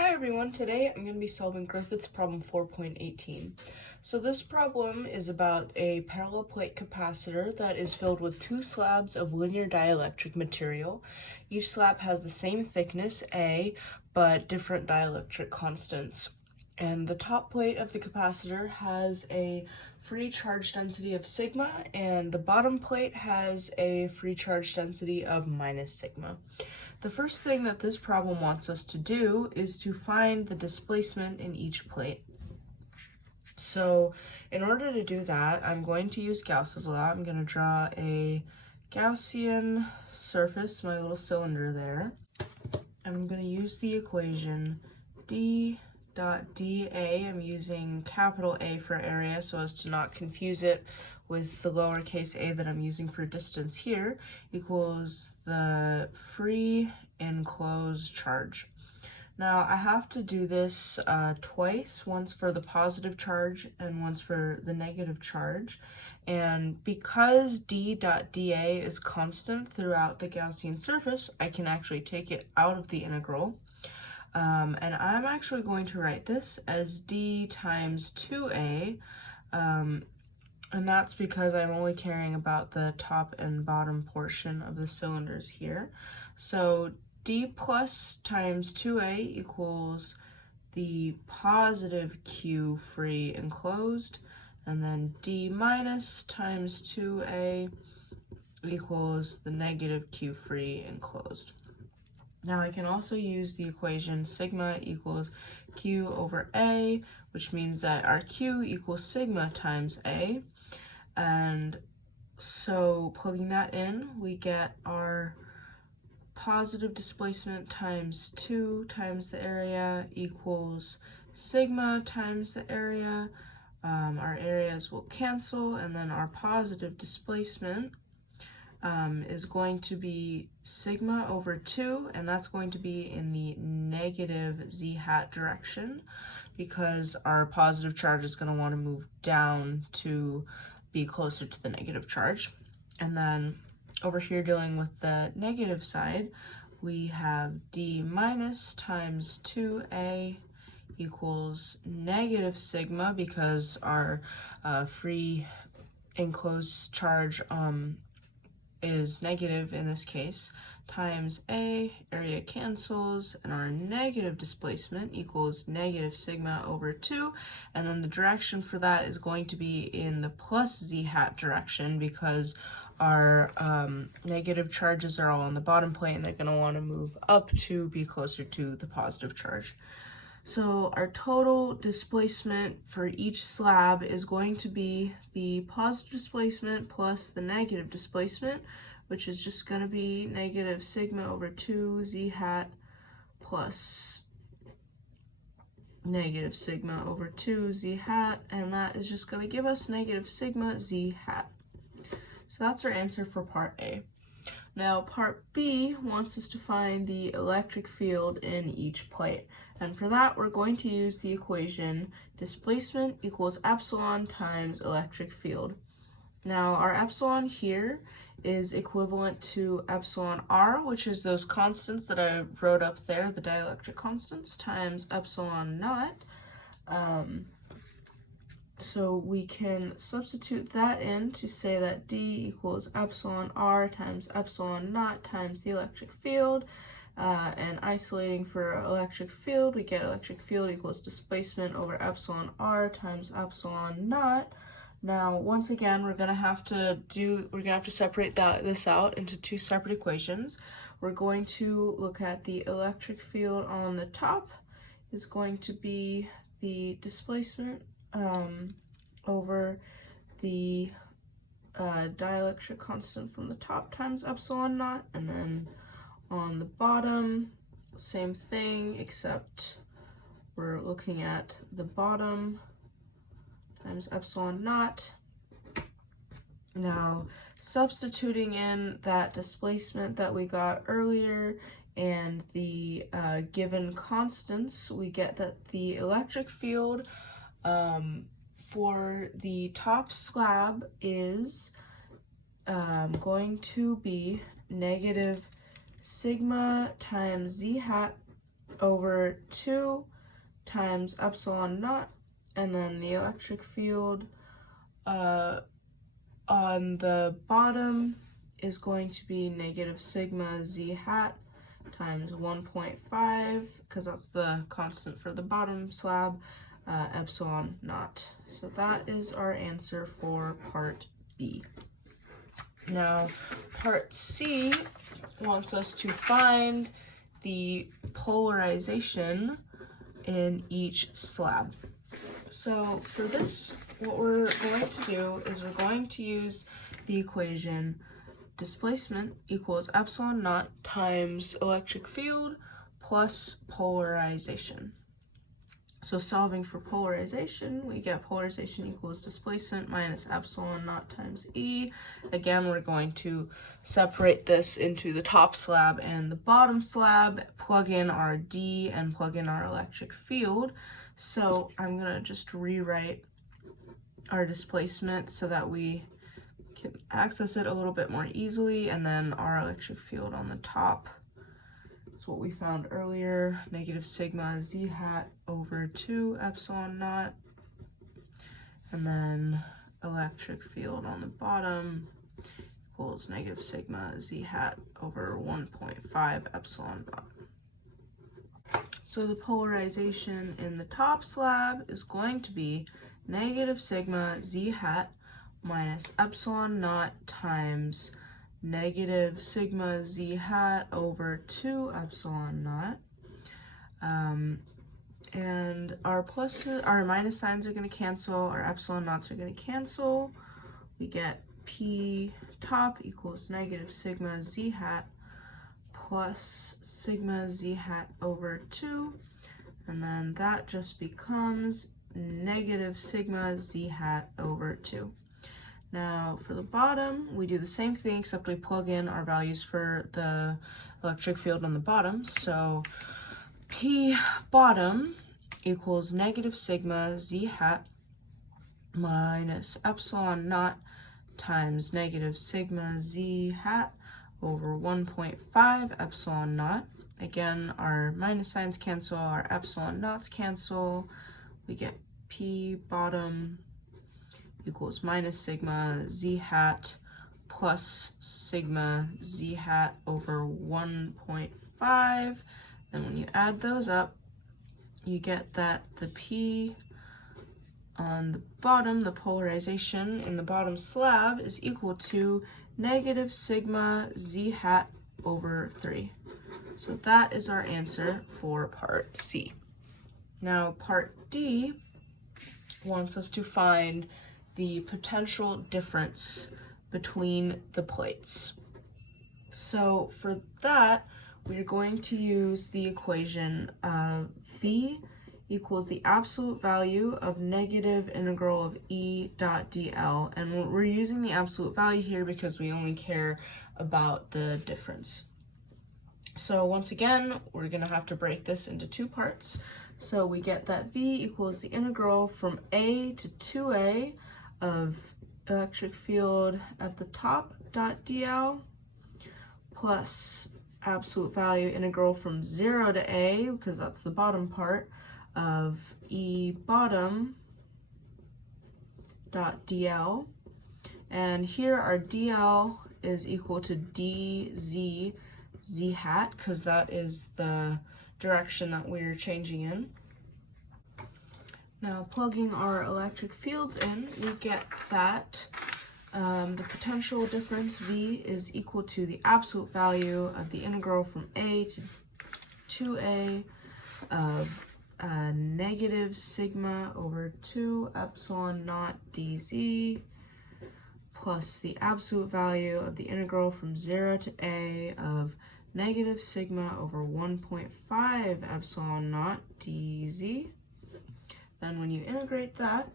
Hi everyone, today I'm going to be solving Griffiths problem 4.18. So this problem is about a parallel plate capacitor that is filled with two slabs of linear dielectric material. Each slab has the same thickness, A, but different dielectric constants. And the top plate of the capacitor has a free charge density of sigma, and the bottom plate has a free charge density of minus sigma. The first thing that this problem wants us to do is to find the displacement in each plate. So in order to do that, I'm going to use Gauss's law. I'm going to draw a Gaussian surface, my little cylinder there. And I'm going to use the equation d dot dA. I'm using capital A for area so as to not confuse it with the lowercase a that I'm using for distance here, equals the free enclosed charge. Now I have to do this twice, once for the positive charge and once for the negative charge. And because d dot dA is constant throughout the Gaussian surface, I can actually take it out of the integral. And I'm actually going to write this as d times 2a, and that's because I'm only caring about the top and bottom portion of the cylinders here. So d plus times 2a equals the positive q free enclosed, and then d minus times 2a equals the negative q free enclosed. Now I can also use the equation sigma equals q over a, which means that our q equals sigma times a. And so plugging that in, we get our positive displacement times 2 times the area equals sigma times the area. Our areas will cancel, and then our positive displacement is going to be sigma over 2, and that's going to be in the negative z hat direction because our positive charge is going to want to move down to be closer to the negative charge. And then over here dealing with the negative side, we have d minus times 2a equals negative sigma because our free enclosed charge is negative in this case, times a, area cancels, and our negative displacement equals negative sigma over 2, and then the direction for that is going to be in the plus z hat direction because our negative charges are all on the bottom plate and they're going to want to move up to be closer to the positive charge. So our total displacement for each slab is going to be the positive displacement plus the negative displacement, which is just going to be negative sigma over 2 z hat plus negative sigma over 2 z hat, and that is just going to give us negative sigma z hat. So that's our answer for part A. Now part B wants us to find the electric field in each plate. And for that, we're going to use the equation displacement equals epsilon times electric field. Now our epsilon here is equivalent to epsilon r, which is those constants that I wrote up there, the dielectric constants, times epsilon naught. So we can substitute that in to say that d equals epsilon r times epsilon naught times the electric field. And isolating for electric field, we get electric field equals displacement over epsilon r times epsilon naught. Now, once again, we're gonna have to separate this out into two separate equations. We're going to look at the electric field on the top is going to be the displacement over the dielectric constant from the top times epsilon naught, and then on the bottom, same thing, except we're looking at the bottom times epsilon naught. Now, substituting in that displacement that we got earlier and the given constants, we get that the electric field for the top slab is going to be negative sigma times z hat over 2 times epsilon naught, and then the electric field on the bottom is going to be negative sigma z hat times 1.5, because that's the constant for the bottom slab, epsilon naught. So that is our answer for part B. Now, part C wants us to find the polarization in each slab. So for this, what we're going to do is we're going to use the equation displacement equals epsilon naught times electric field plus polarization. So solving for polarization, we get polarization equals displacement minus epsilon naught times E. Again, we're going to separate this into the top slab and the bottom slab, plug in our D and plug in our electric field. So I'm gonna just rewrite our displacement so that we can access it a little bit more easily, and then our electric field on the top is what we found earlier, negative sigma z hat over 2 epsilon naught, and then electric field on the bottom equals negative sigma z hat over 1.5 epsilon naught. So the polarization in the top slab is going to be negative sigma z hat minus epsilon naught times negative sigma z hat over 2 epsilon naught. And our pluses, our minus signs are going to cancel, our epsilon naughts are going to cancel. We get P top equals negative sigma z hat plus sigma z hat over 2, and then that just becomes negative sigma z hat over 2. Now for the bottom, we do the same thing except we plug in our values for the electric field on the bottom. So P bottom equals negative sigma z hat minus epsilon naught times negative sigma z hat over 1.5 epsilon naught. Again, our minus signs cancel, our epsilon naughts cancel. We get P bottom equals minus sigma z hat plus sigma z hat over 1.5. Then when you add those up, you get that the P on the bottom, the polarization in the bottom slab, is equal to negative sigma z hat over 3. So that is our answer for part C. Now part D wants us to find the potential difference between the plates. So for that, we're going to use the equation V equals the absolute value of negative integral of E dot dl. And we're using the absolute value here because we only care about the difference. So once again, we're going to have to break this into two parts. So we get that V equals the integral from A to 2A of electric field at the top dot dl plus absolute value integral from 0 to A, because that's the bottom part, of E bottom dot dl. And here our dl is equal to dz z hat, because that is the direction that we're changing in. Now plugging our electric fields in, we get that the potential difference V is equal to the absolute value of the integral from A to 2A of negative sigma over 2 epsilon naught dz plus the absolute value of the integral from 0 to A of negative sigma over 1.5 epsilon naught dz. Then when you integrate that,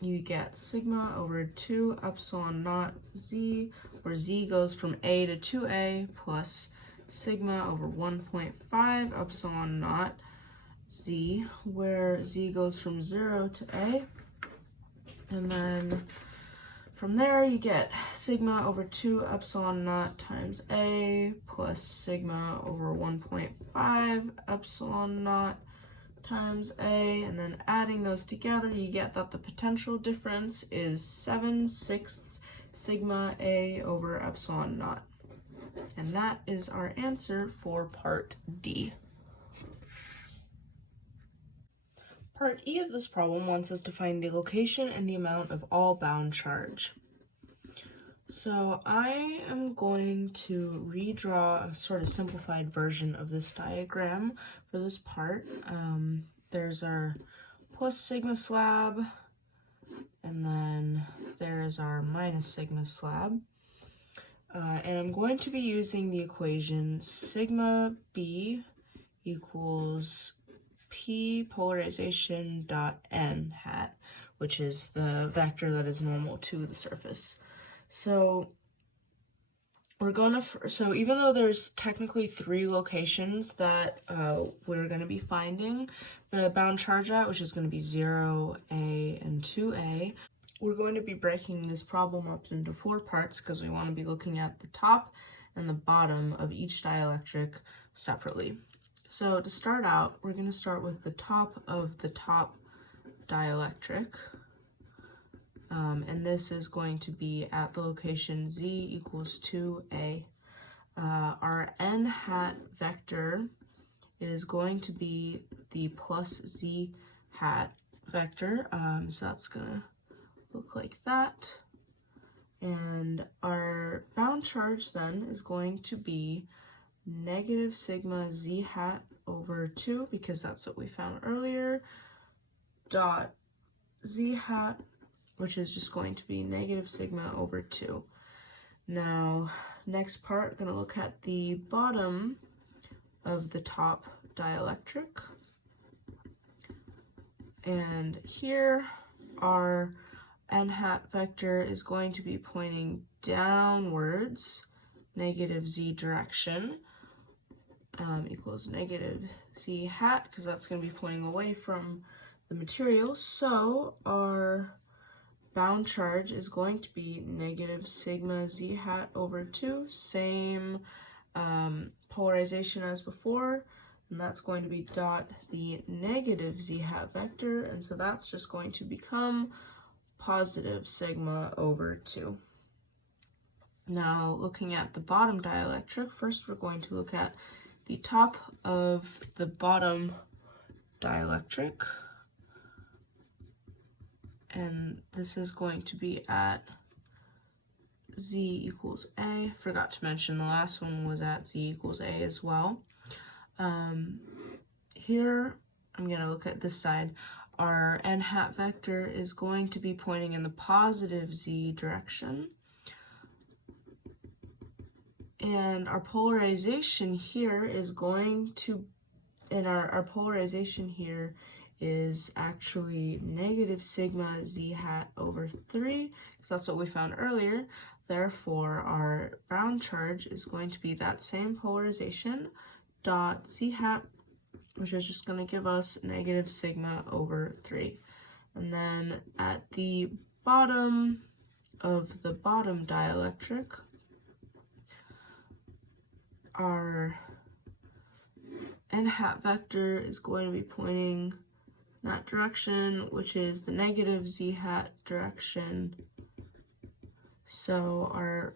you get sigma over 2 epsilon naught z, where z goes from A to 2A, plus sigma over 1.5 epsilon naught z, where z goes from 0 to A. And then from there you get sigma over 2 epsilon naught times A plus sigma over 1.5 epsilon naught times A, and then adding those together you get that the potential difference is 7/6 sigma A over epsilon naught. And that is our answer for part D. Part E of this problem wants us to find the location and the amount of all bound charge. So I am going to redraw a sort of simplified version of this diagram for this part. There's our plus sigma slab, and then there's our minus sigma slab. And I'm going to be using the equation sigma B equals P polarization dot n hat, which is the vector that is normal to the surface. So we're going to, so even though there's technically 3 locations that we're going to be finding the bound charge at, which is going to be 0, A, and 2A, we're going to be breaking this problem up into 4 parts because we want to be looking at the top and the bottom of each dielectric separately. So to start out, we're going to start with the top of the top dielectric. And this is going to be at the location z equals 2a. Our n hat vector is going to be the plus z hat vector. So that's going to look like that. And our bound charge then is going to be negative sigma z hat over 2, because that's what we found earlier, dot z hat, which is just going to be negative sigma over 2. Now, next part, we're going to look at the bottom of the top dielectric. And here, our n hat vector is going to be pointing downwards, negative z direction, equals negative z hat, because that's going to be pointing away from the material. So our bound charge is going to be negative sigma z hat over 2, same polarization as before, and that's going to be dot the negative z hat vector, and so that's just going to become positive sigma over 2. Now, looking at the bottom dielectric, first we're going to look at the top of the bottom dielectric, and this is going to be at z equals a. Forgot to mention the last one was at z equals a as well. Here, I'm going to look at this side. Our n hat vector is going to be pointing in the positive z direction. And our polarization here is going to, and our polarization here is actually negative sigma z hat over 3, because that's what we found earlier. Therefore, our bound charge is going to be that same polarization, dot z hat, which is just going to give us negative sigma over 3. And then at the bottom of the bottom dielectric, our n hat vector is going to be pointing that direction, which is the negative z hat direction. So our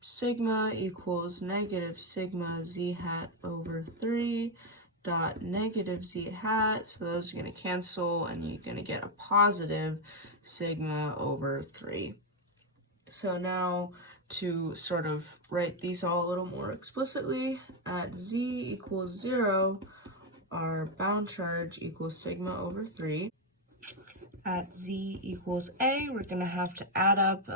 sigma equals negative sigma z hat over 3 dot negative z hat. So those are going to cancel, and you're going to get a positive sigma over 3. So now, to sort of write these all a little more explicitly, at z equals 0, our bound charge equals sigma over 3. At z equals a, we're going to have to add up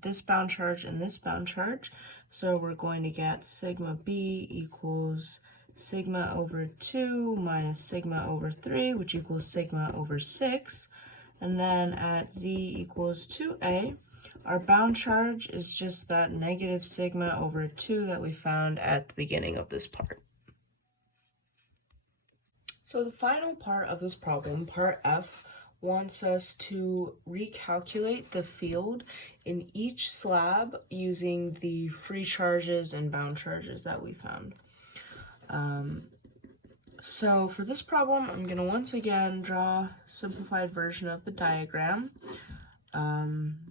this bound charge and this bound charge. So we're going to get sigma b equals sigma over 2 minus sigma over 3, which equals sigma over 6. And then at z equals 2a, our bound charge is just that negative sigma over 2 that we found at the beginning of this part. So the final part of this problem, part F, wants us to recalculate the field in each slab using the free charges and bound charges that we found. So for this problem, I'm going to once again draw a simplified version of the diagram.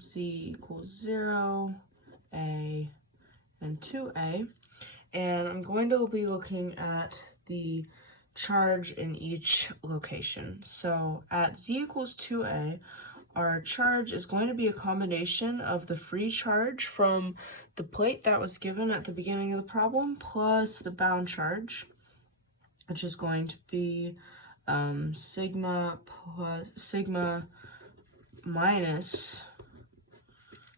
Z equals 0, A, and 2A. And I'm going to be looking at the charge in each location. So at Z equals 2A, our charge is going to be a combination of the free charge from the plate that was given at the beginning of the problem plus the bound charge, which is going to be sigma minus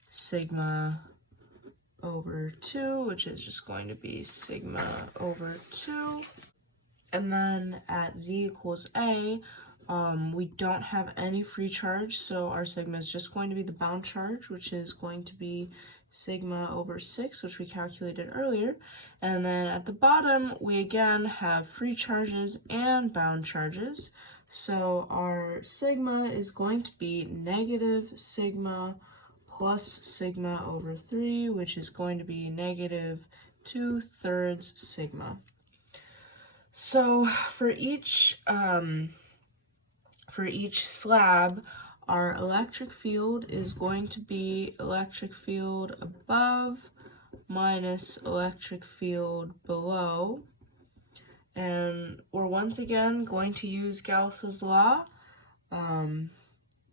sigma over 2, which is just going to be sigma over 2. And then at Z equals A, we don't have any free charge, so our sigma is just going to be the bound charge, which is going to be sigma over 6, which we calculated earlier. And then at the bottom, we again have free charges and bound charges. So our sigma is going to be negative sigma plus sigma over 3, which is going to be negative 2/3 sigma. So for each slab, our electric field is going to be electric field above minus electric field below. And we're once again going to use Gauss's law.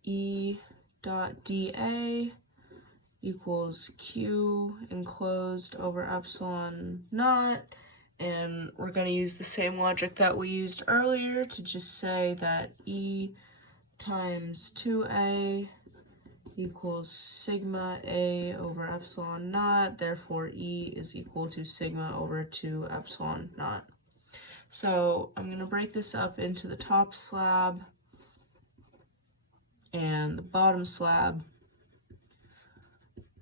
E dot dA equals Q enclosed over epsilon naught. And we're going to use the same logic that we used earlier to just say that E times 2A equals sigma A over epsilon naught. Therefore, E is equal to sigma over 2 epsilon naught. So I'm going to break this up into the top slab and the bottom slab.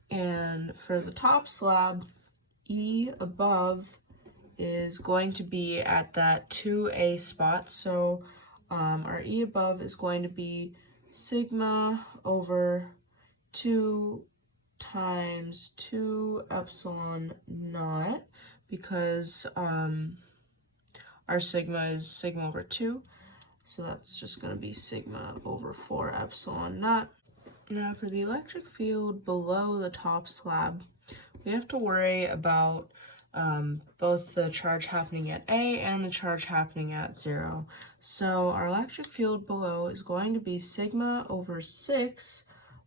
And for the top slab, E above is going to be at that 2A spot. So our E above is going to be sigma over 2 times 2 epsilon naught, because our sigma is sigma over 2. So that's just going to be sigma over 4 epsilon naught. Now for the electric field below the top slab, we have to worry about both the charge happening at A and the charge happening at 0. So our electric field below is going to be sigma over 6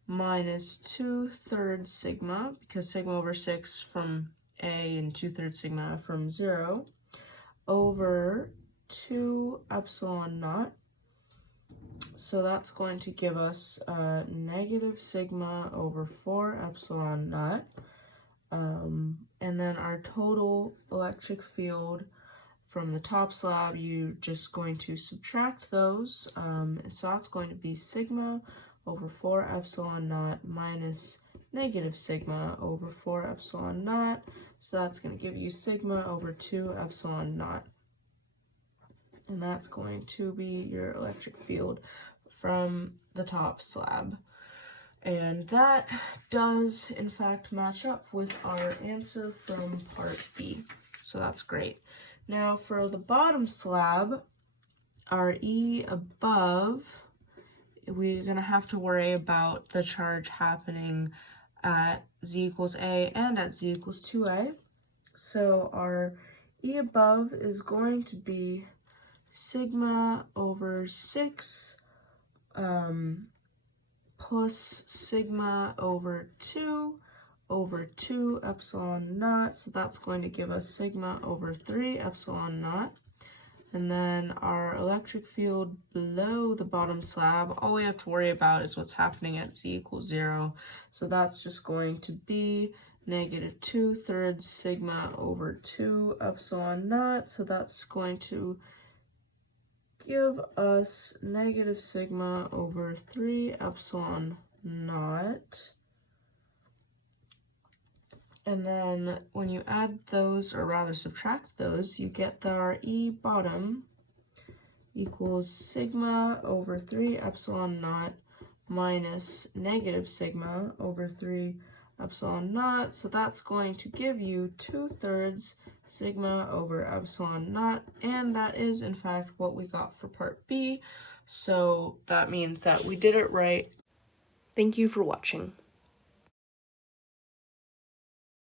minus 2/3 sigma, because sigma over 6 from A and 2/3 sigma from 0, over 2 epsilon naught. So that's going to give us negative sigma over 4 epsilon naught. And then our total electric field from the top slab, you're just going to subtract those. So that's going to be sigma over 4 epsilon naught minus negative sigma over 4 epsilon naught. So that's going to give you sigma over 2 epsilon naught. And that's going to be your electric field from the top slab. And that does, in fact, match up with our answer from part B. So that's great. Now for the bottom slab, our E above, we're going to have to worry about the charge happening at Z equals A and at Z equals 2A. So our E above is going to be sigma over 6 plus sigma over 2 epsilon naught. So that's going to give us sigma over 3 epsilon naught. And then our electric field below the bottom slab, all we have to worry about is what's happening at Z equals 0. So that's just going to be negative 2/3 sigma over 2 epsilon naught. So that's going to give us negative sigma over 3 epsilon naught. And then when you add those, or rather subtract those, you get that our E bottom equals sigma over 3 epsilon naught minus negative sigma over 3 epsilon naught. So that's going to give you 2/3 sigma over epsilon naught, and that is in fact what we got for part B. So that means that we did it right. Thank you for watching.